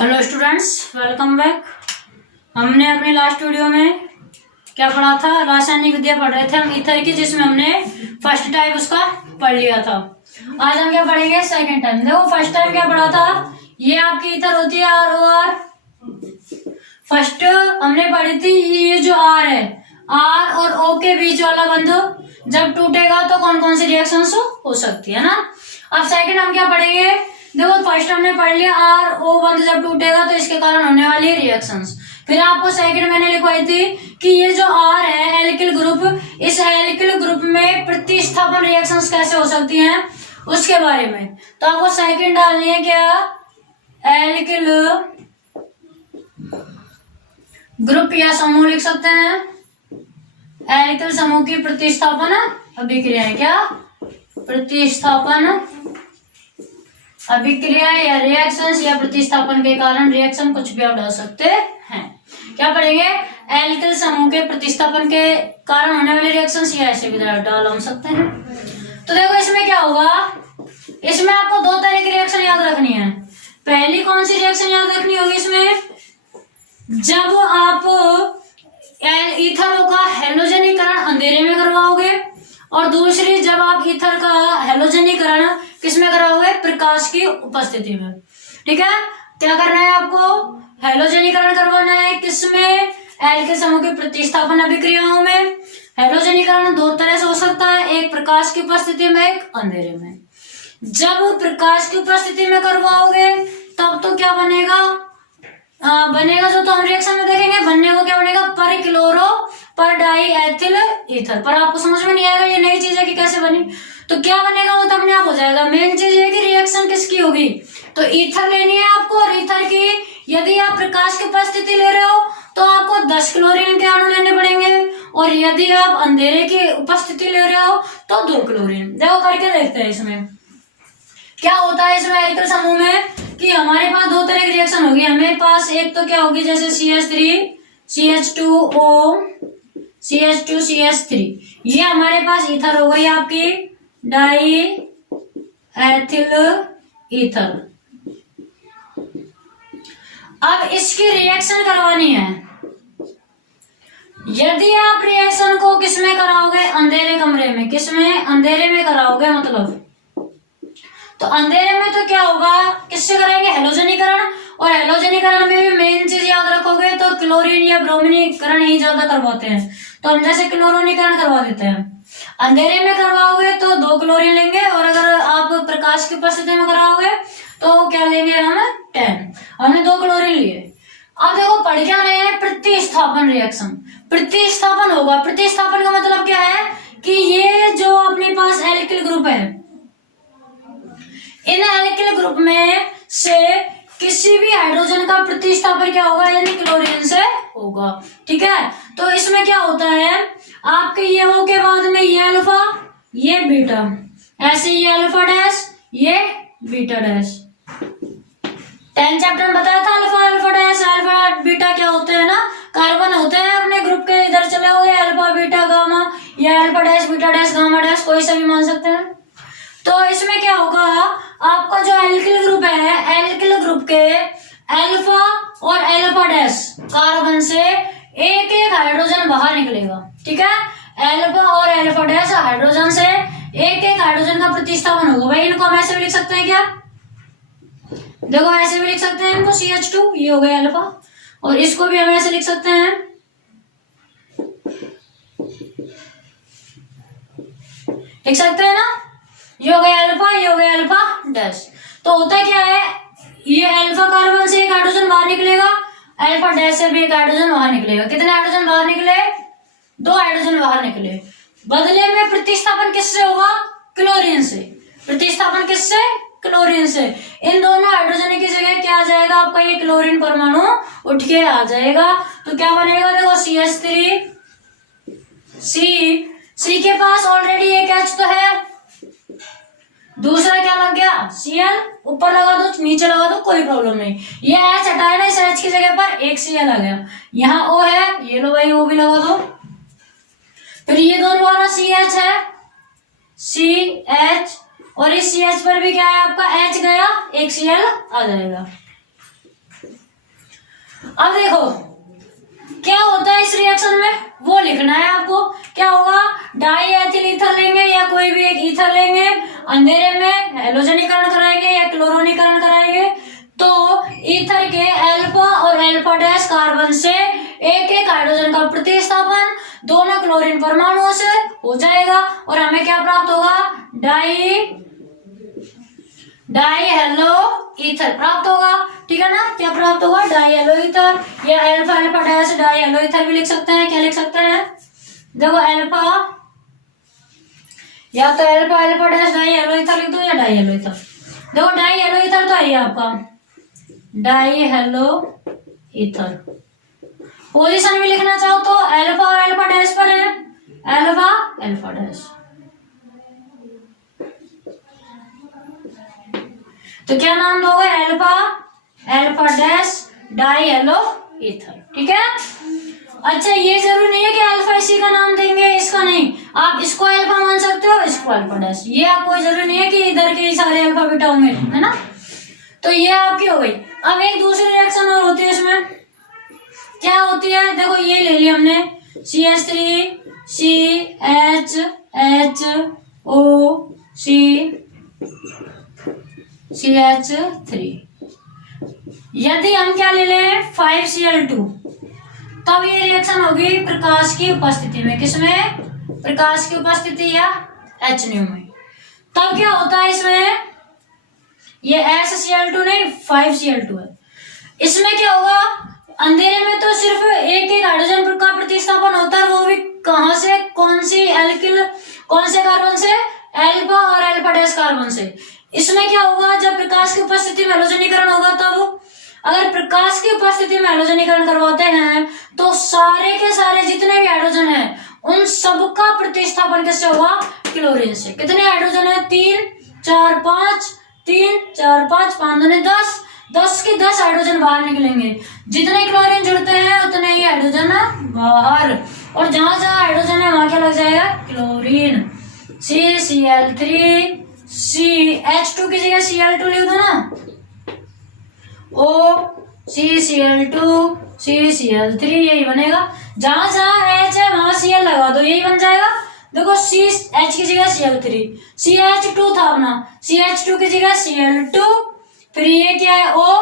Hello students, welcome back. हमने अपने last video में क्या पढ़ा था? रासायनिक विद्या पढ़ रहे थे हम ईथर की, जिसमें हमने फर्स्ट टाइप उसका पढ़ लिया था। आज हम क्या पढ़ेंगे? Second time. देखो फर्स्ट टाइम क्या पढ़ा था, ये आपकी ईथर होती है आर ओ आर। फर्स्ट हमने पढ़ी थी ये जो आर है, आर और ओ के बीच वाला बंध जब टूटेगा तो कौन कौन सी रिएक्शन हो सकती है ना। अब सेकंड हम क्या पढ़ेंगे? देखो फर्स्ट हमने पढ़ लिया आर ओ बंध जब टूटेगा तो इसके कारण होने वाली रिएक्शंस। फिर आपको सेकंड मैंने लिखवाई थी कि ये जो आर है एल्किल ग्रुप, इस एल्किल ग्रुप में प्रतिस्थापन रिएक्शंस कैसे हो सकती हैं उसके बारे में। तो आपको सेकंड डालनी है क्या? एल्किल ग्रुप या समूह लिख सकते हैं। एल्किल समूह की प्रतिस्थापन अभिक्रिया है क्या? प्रतिस्थापन अभिक्रिया या रिएक्शंस या प्रतिस्थापन के कारण रिएक्शन, कुछ भी आप डाल सकते हैं। क्या पढ़ेंगे? एल्किल समूह के प्रतिस्थापन के कारण होने वाली रिएक्शंस, या ऐसे भी डाल हम सकते हैं। तो देखो इसमें क्या होगा, इसमें आपको दो तरह की रिएक्शन याद रखनी है। पहली कौन सी रिएक्शन याद रखनी होगी इसमें? जब आप ईथर का हेलोजनीकरण अंधेरे में करवाओगे, और दूसरी जब आप ईथर का हेलोजनीकरण किस में कराओगे? प्रकाश की उपस्थिति में। ठीक है, क्या करना है आपको? हेलोजनीकरण करवाना है किसमें? एल्किल समूह की प्रतिस्थापन अभिक्रियाओं में। हेलोजनीकरण दो तरह से हो सकता है, एक प्रकाश की उपस्थिति में, एक अंधेरे में। जब प्रकाश की उपस्थिति में करवाओगे तब तो क्या बनेगा? बनेगा जो तो हम रिएक्शन में देखेंगे, बनने को क्या बनेगा? पर क्लोरो पर डाई एथिल ईथर। पर आपको समझ में नहीं आएगा ये नई चीज है कि कैसे बनी, तो क्या बनेगा वो तो अपने आप हो जाएगा। मेन चीज ये कि रिएक्शन किसकी होगी, तो ईथर लेनी है आपको। और ईथर की यदि आप प्रकाश की उपस्थिति ले रहे हो तो आपको 10 क्लोरीन के अणु लेने पड़ेंगे, और यदि आप अंधेरे की उपस्थिति ले रहे हो तो 2 क्लोरीन। देखो करके देखते हैं इसमें क्या होता है। इसमें एल्किल समूह में कि हमारे पास दो तरह की रिएक्शन होगी। हमारे पास एक तो क्या होगी, जैसे CH3 CH2O CH2 CH3, ये हमारे पास ईथर हो गई आपकी डाई एथिल ईथर। अब इसकी रिएक्शन करवानी है। यदि आप रिएक्शन को किसमें कराओगे? अंधेरे कमरे में। किसमें? अंधेरे में कराओगे मतलब। तो अंधेरे में तो क्या होगा, किससे कराएंगे? हेलोजनीकरण। और हेलोजनीकरण में भी मेन चीज याद रखोगे तो क्लोरीन या ब्रोमीनीकरण ही ज्यादा करवाते हैं, तो हम जैसे क्लोरोनीकरण करवा देते हैं। अंधेरे में करवाओगे तो 2 क्लोरीन लेंगे, और अगर आप प्रकाश की उपस्थिति में कराओगे तो क्या लेंगे हम? 10। हमने 2 क्लोरीन लिए। अब देखो पढ़ क्या रहे हैं? प्रतिस्थापन रिएक्शन। प्रतिस्थापन होगा। प्रतिस्थापन का मतलब क्या है कि ये जो अपने पास एल्किल ग्रुप है, इन एल्किल ग्रुप में से किसी भी हाइड्रोजन का प्रतिस्थापन क्या होगा? यानी क्लोरीन से होगा। ठीक है, तो इसमें क्या होता है आपके ये O के बाद में ये अल्फा, ये बीटा, ऐसे ये अल्फा डैश, ये बीटा डैश। 10 चैप्टर में बताया था alpha alpha dash alpha beta क्या होते हैं ना, कार्बन होते हैं अपने ग्रुप के। इधर चले हो गए अल्फा बीटा गामा, ये alpha dash beta dash gamma dash, कोई सा भी मान सकते हैं। तो इसमें क्या होगा, आपका जो एल्किल ग्रुप है, एल्किल ग्रुप के अल्फा और अल्फा डैश कार्बन से एक एक हाइड्रोजन बाहर निकलेगा। ठीक है, अल्फा और अल्फा डैश हाइड्रोजन से एक एक हाइड्रोजन का प्रतिस्थापन होगा। भाई इनको हम ऐसे भी लिख सकते हैं क्या? देखो ऐसे भी लिख सकते हैं इनको, CH2 ये हो गया अल्फा, और इसको भी हम ऐसे लिख सकते हैं, लिख सकते हैं ना, ये हो गया अल्फा, ये हो गया अल्फा डैश। तो होता क्या है, ये अल्फा कार्बन से एक हाइड्रोजन बाहर निकलेगा, अल्फा डैश से भी एक हाइड्रोजन बाहर निकलेगा। कितने हाइड्रोजन बाहर निकले? 2 हाइड्रोजन बाहर निकले। बदले में प्रतिस्थापन किससे होगा? क्लोरीन से। प्रतिस्थापन किससे? क्लोरीन से। इन दोनों हाइड्रोजन की जगह क्या आ जाएगा आपका? ये क्लोरीन परमाणु उठ के आ जाएगा। तो क्या बनेगा? देखो CH3 C के पास ऑलरेडी एक H तो है, दूसरा क्या लग गया? Cl। ऊपर लगा दो नीचे लगा दो कोई प्रॉब्लम नहीं। ये H हटाया ना, इस H की जगह पर एक Cl आ गया। यहाँ O है, ये लो भाई O भी लगा दो। फिर ये दोनों वाला CH है, CH, और इस CH पर भी क्या है आपका? H गया, एक Cl आ जाएगा। अब देखो क्या होता है इस रिएक्शन में, वो लिखना है आपको। क्या होगा, डाई एथिल ईथर लेंगे या कोई भी एक ईथर लेंगे, अंधेरे में हेलोजनीकरण कराएंगे या क्लोरोनीकरण कराएंगे, तो ईथर के अल्फा और अल्फा डैश कार्बन से एक एक हाइड्रोजन का प्रतिस्थापन दोनों क्लोरीन परमाणुओं से हो जाएगा और हमें क्या प्राप्त होगा, डाई हेलो ईथर प्राप्त होगा। ठीक है ना, क्या प्राप्त होगा, डाई हेलो ईथर या alpha alpha dash di halo ether भी लिख सकते हैं। क्या लिख सकते हैं, देखो अल्फा या तो alpha alpha dash di halo ether लिख दो या डाई हेलो ईथर। देखो डाई हेलो ईथर तो है आपका डाई हेलो ईथर। पोजीशन भी लिखना चाहो तो अल्फा और अल्फा डैश पर है, अल्फा अल्फा डैश। तो क्या नाम दोगे, alpha alpha dash di halo ether. ठीक है, अच्छा ये जरूरी नहीं है कि अल्फा इसी का नाम देंगे, इसका नहीं, आप इसको अल्फा मान सकते हो, इसको अल्फा डैश, ये आपको जरूरी नहीं है कि इधर के सारे अल्फा बीटा होंगे, है ना। तो ये आपकी हो गई। अब एक दूसरी रिएक्शन और होती है इसमें, क्या होती है, देखो ये ले लिया हमने CH3 CH3 यदि हम क्या ले लें 5Cl2, तब ये रिएक्शन होगी प्रकाश की उपस्थिति में। किसमें, प्रकाश की उपस्थिति या HNO में। तब क्या होता है इसमें, ये SCl2 नहीं 5Cl2 है। इसमें क्या होगा, अंधेरे में तो सिर्फ एक एक हाइड्रोजन का प्रतिस्थापन होता है, वो भी कहां से, कौन सी एल्किल, कौन से कार्बन से, अल्फा और अल्फा डैश कार्बन से। इसमें क्या होगा, जब प्रकाश की उपस्थिति में हेलोजनीकरण होगा, तब अगर प्रकाश की उपस्थिति में हेलोजनीकरण करवाते हैं तो सारे के सारे जितने भी हाइड्रोजन हैं उन सबका प्रतिस्थापन किससे होगा, क्लोरीन से। कितने हाइड्रोजन है, 3 4 5 3 4 5 5 दूनी 10, 10 के 10 हाइड्रोजन बाहर निकलेंगे। जितने क्लोरीन जुड़ते हैं उतने ही हाइड्रोजन बाहर, और जहां जहां हाइड्रोजन है वहां क्या लग जाएगा, क्लोरीन। CCl3 CH2 की जगह Cl2 लिख दो ना, O CCl2 CCl3 यही बनेगा। जहां जहां H है वहां Cl लगा दो, यही बन जाएगा। देखो CH की जगह Cl3, CH2 था अपना, CH2 की जगह Cl2, फिर ये क्या है O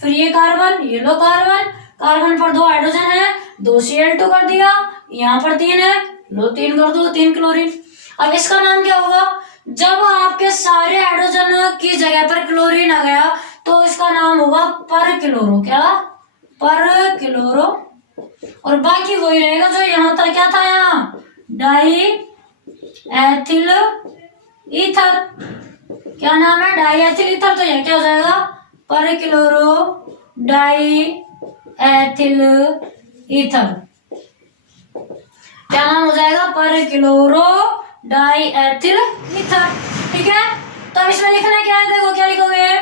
फिर ये कार्बन, ये लो कार्बन, कार्बन पर 2 हाइड्रोजन है, 2 Cl2 कर दिया, यहाँ पर 3 है, लो 3 कर दो, 3 क्लोरीन। अब इसका नाम क्या होगा, जब आपके सारे हाइड्रोजन की जगह पर क्लोरीन आ गया तो इसका नाम होगा पर क्लोरो। क्या, पर क्लोरो। और बाकी वही रहेगा जो यहाँ था, क्या था यहाँ, डाई एथिल ईथर। क्या नाम है, डाई एथिल ईथर, तो यह क्या हो जाएगा, पर क्लोरो डाई एथिल ईथर। क्या नाम हो जाएगा, पर क्लोरो डाई एथिल ईथर। ठीक है, तो अब इसमें लिखना क्या है, देखो क्या लिखोगे,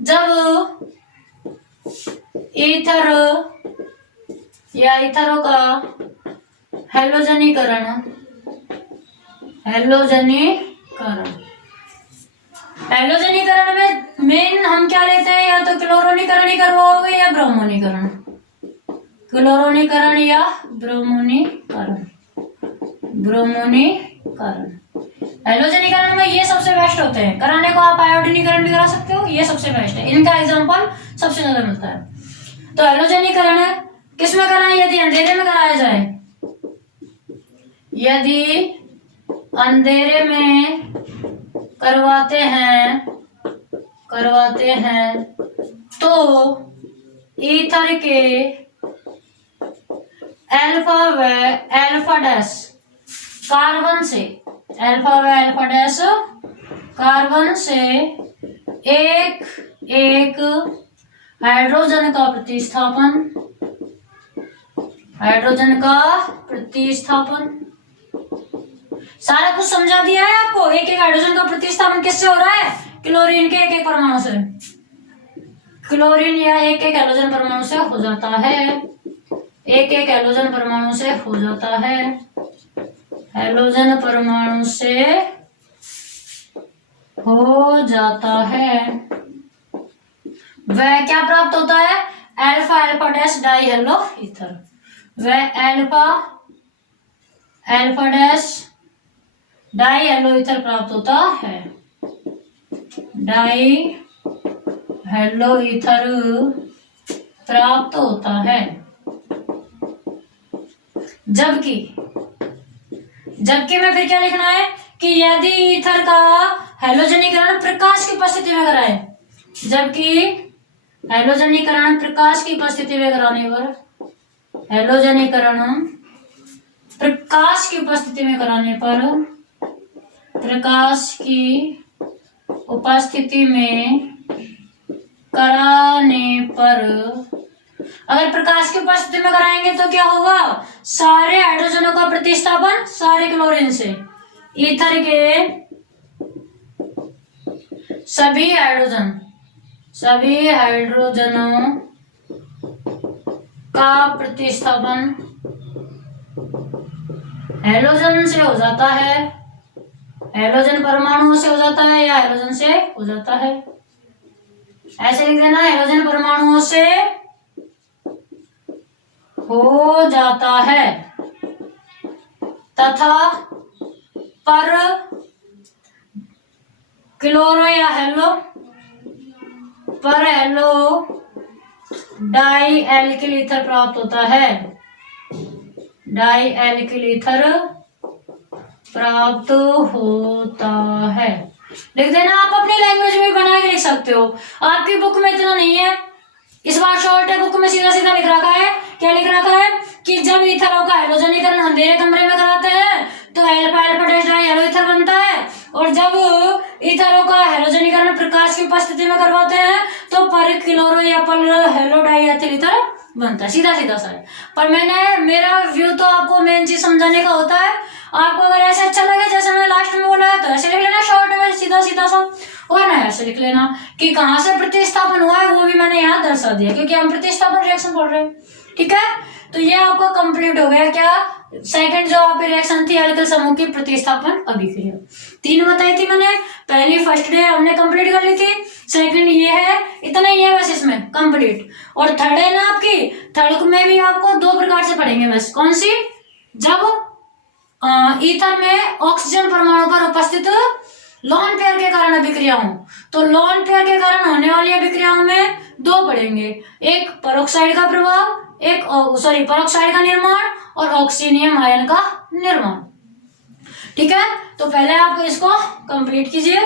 जब ईथर या ईथरों का हेलोजनीकरण में मेन हम क्या लेते हैं, या तो क्लोरोनीकरण ही करवाओगे या ब्रोमोनीकरण, क्लोरोनीकरण या ब्रोमोनीकरण। हेलोजनीकरण में ये सबसे बेस्ट होते हैं कराने को, आप आयोडीनीकरण भी करा सकते हो, ये सबसे बेस्ट है, इनका एग्जांपल सबसे ज्यादा मिलता है। तो हेलोजनीकरण किसमें कराएं, यदि अंधेरे में कराया जाए, यदि अंधेरे में करवाते हैं तो ईथर के अल्फा व अल्फा डैश कार्बन से, अल्फा व अल्फा डैश कार्बन से एक एक हाइड्रोजन का प्रतिस्थापन, सारा कुछ समझा दिया है आपको। एक एक हाइड्रोजन का प्रतिस्थापन किससे हो रहा है, क्लोरीन के एक एक परमाणु से, क्लोरीन या एक एक हेलोजन परमाणु से हो जाता है, एक एक हेलोजन परमाणु से हो जाता है, हेलोजन परमाणु से हो जाता है। वह क्या प्राप्त होता है, alpha alpha dash di halo ether, वह alpha alpha dash di halo ether प्राप्त होता है। डाई हेलो ईथर प्राप्त होता है। जबकि में फिर क्या लिखना है कि यदि ईथर का हैलोजनीकरण प्रकाश की उपस्थिति में कराए, जबकि हैलोजनीकरण प्रकाश की उपस्थिति में कराने पर, हैलोजनीकरण प्रकाश की उपस्थिति में कराने पर, प्रकाश की उपस्थिति में कराने पर, अगर प्रकाश की उपस्थिति में कराएंगे तो क्या होगा, सारे हाइड्रोजनों का प्रतिस्थापन सारे क्लोरीन से, ईथर के सभी हाइड्रोजनों का प्रतिस्थापन हैलोजन से हो जाता है, हैलोजन परमाणुओं से हो जाता है या हैलोजन से हो जाता है, ऐसे लिख देना, हैलोजन परमाणुओं से हो जाता है तथा पर क्लोरो या हेलो डाई एल्किल ईथर प्राप्त होता है। डाई एल्किल ईथर प्राप्त होता है। लिख देना, आप अपनी लैंग्वेज में बना के लिख सकते हो, आपकी बुक में इतना नहीं है, इस बार शॉर्ट है, बुक में सीधा सीधा लिख रखा है। क्या लिख रखा है कि जब ईथरों का हैलोजनीकरण अंधेरे कमरे में कराते हैं तो alpha alpha dash di halo ether बनता है, और जब ईथरों का हैलोजनीकरण प्रकाश की उपस्थिति में करवाते हैं तो पर क्लोरो या पर हेलो डाई एथिल ईथर बनता है। सीधा सीधा सा है, पर मेरा व्यू तो आपको मेन चीज समझाने का होता है। आपको अगर ऐसे अच्छा लगे जैसे मैंने लास्ट में बोला है तो ऐसे लिख लेना शॉर्ट में सीधा सीधा सा, और ना ऐसे लिख लेना कि कहां से प्रतिस्थापन हुआ है वो भी मैंने यहाँ दर्शा दिया, क्योंकि हम प्रतिस्थापन रिएक्शन पढ़ रहे हैं। ठीक है, तो ये आपका कंप्लीट हो गया। क्या सेकंड जो आपकी रिएक्शन थी एल्किल समूह की प्रतिस्थापन अभिक्रिया, 3 बताई थी मैंने, पहली फर्स्ट डे हमने कंप्लीट कर ली थी, सेकंड ये है, इतना ही है बस इसमें कंप्लीट, और थर्ड है ना आपकी, थर्ड में भी आपको 2 प्रकार से पढ़ेंगे बस। कौन सी, जब ईथर में ऑक्सीजन परमाणु पर उपस्थित लोन पेयर के कारण अभिक्रिया हो, तो लोन पेयर के कारण होने वाली अभिक्रियाओं में 2 पढ़ेंगे, एक परोक्साइड का प्रभाव, एक परोक्साइड का निर्माण और ऑक्सीनियम आयन का निर्माण। ठीक है, तो पहले आप इसको कंप्लीट कीजिए।